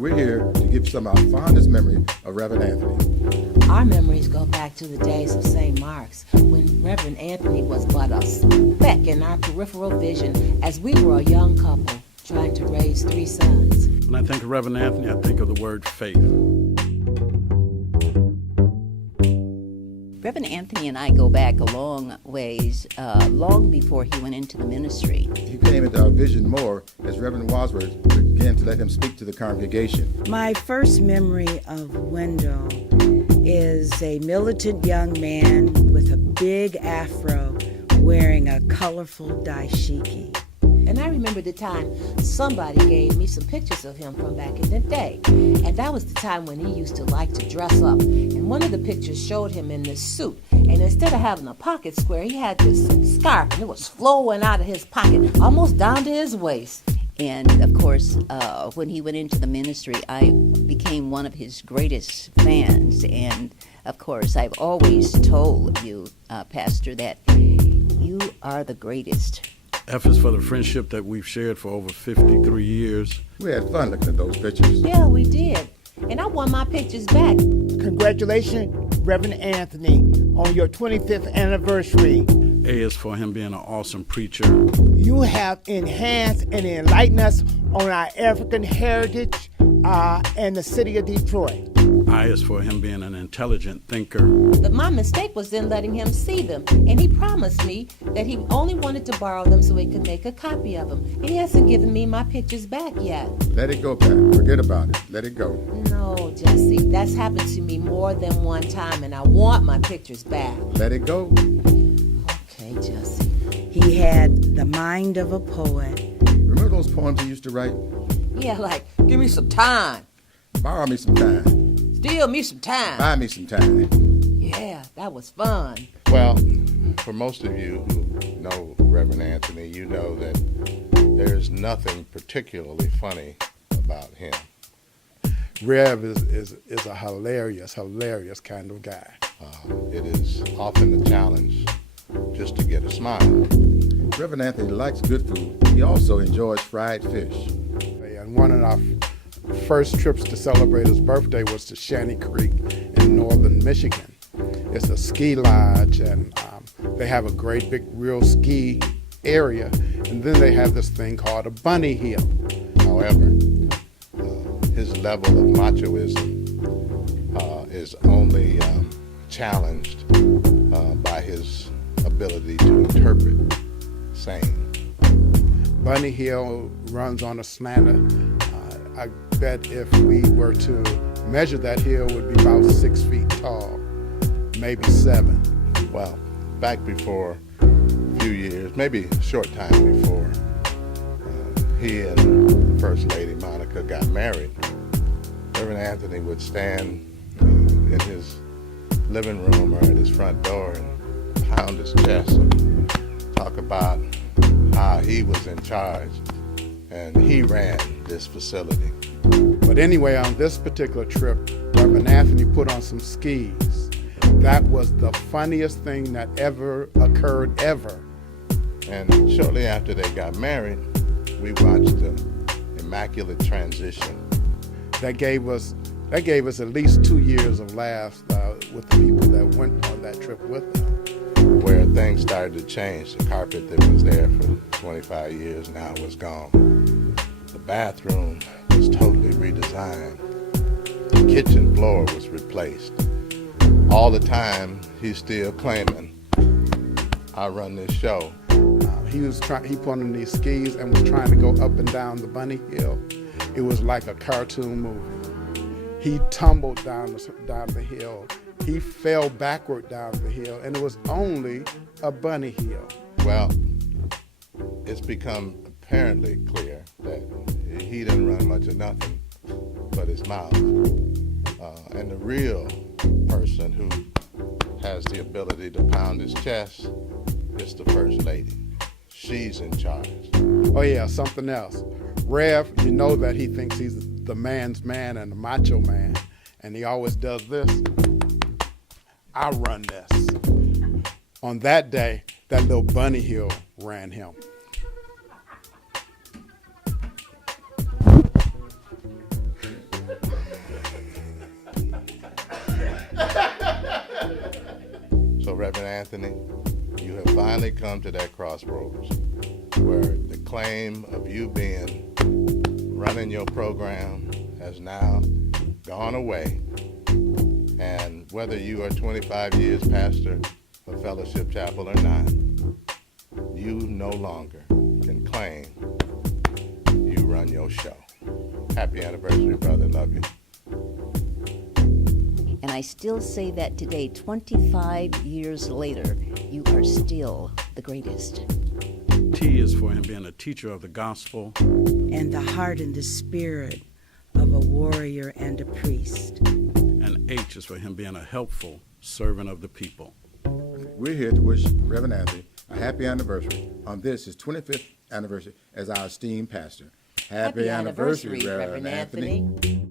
We're here to give some of our fondest memory of Reverend Anthony. Our memories go back to the days of St. Mark's, when Reverend Anthony was but a speck in our peripheral vision as we were a young couple trying to raise 3 sons. When I think of Reverend Anthony, I think of the word faith. Reverend Anthony and I go back a long ways, long before he went into the ministry. He came into our vision more as Reverend Wadsworth began to let him speak to the congregation. My first memory of Wendell is a militant young man with a big afro wearing a colorful dashiki. And I remember the time somebody gave me some pictures of him from back in the day. And that was the time when he used to like to dress up. And one of the pictures showed him in this suit. And instead of having a pocket square, he had this scarf, and it was flowing out of his pocket, almost down to his waist. And of course, when he went into the ministry, I became one of his greatest fans. And of course, I've always told you, Pastor, that you are the greatest. F is for the friendship that we've shared for over 53 years. We had fun looking at those pictures. Yeah, we did. And I won my pictures back. Congratulations, Reverend Anthony, on your 25th anniversary. A is for him being an awesome preacher. You have enhanced and enlightened us on our African heritage and the city of Detroit. I is for him being an intelligent thinker. But my mistake was in letting him see them. And he promised me that he only wanted to borrow them so he could make a copy of them. And he hasn't given me my pictures back yet. Let it go, Pat. Forget about it. Let it go. No, Jesse, that's happened to me more than one time, and I want my pictures back. Let it go. Okay, Jesse. He had the mind of a poet. Remember those poems he used to write? Yeah, like, give me some time. Borrow me some time. Steal me some time. Buy me some time. Yeah, that was fun. Well, for most of you who know Reverend Anthony, you know that there's nothing particularly funny about him. Rev is a hilarious kind of guy. It is often a challenge just to get a smile. Reverend Anthony likes good food. He also enjoys fried fish. And one of our first trips to celebrate his birthday was to Shanty Creek in northern Michigan. It's a ski lodge, and they have a great big real ski area, and then they have this thing called a bunny hill. However, his level of machoism is only challenged by his ability to interpret saying. Bunny Hill runs on a slanter. I bet if we were to measure that hill, it would be about 6 feet tall, maybe 7. Well, back before a few years, maybe a short time before he and First Lady Monica got married, Reverend Anthony would stand in his living room or at his front door and pound his chest and talk about how he was in charge and he ran this facility. But anyway, on this particular trip, Reverend Anthony put on some skis. That was the funniest thing that ever occurred, ever. And shortly after they got married, we watched the immaculate transition. That gave us at least 2 years of laughs with the people that went on that trip with them. Where things started to change. The carpet that was there for 25 years now was gone. The bathroom was totally redesigned. The kitchen floor was replaced. All the time, he's still claiming, I run this show. He put on these skis and was trying to go up and down the bunny hill. It was like a cartoon movie. He tumbled down the hill. He fell backward down the hill, and it was only a bunny hill. Well, it's become apparently clear that he didn't run much of nothing but his mouth. And the real person who has the ability to pound his chest is the First Lady. She's in charge. Oh yeah, something else. Rev, you know that he thinks he's the man's man and the macho man, and he always does this. I run this. On that day, that little bunny hill ran him. Anthony, you have finally come to that crossroads where the claim of you being running your program has now gone away. And whether you are 25 years pastor of Fellowship Chapel or not, you no longer can claim you run your show. Happy anniversary, brother. Love you. And I still say that today, 25 years later, you are still the greatest. T is for him being a teacher of the gospel. And the heart and the spirit of a warrior and a priest. And H is for him being a helpful servant of the people. We're here to wish Reverend Anthony a happy anniversary on this, his 25th anniversary as our esteemed pastor. Happy anniversary, Reverend Anthony.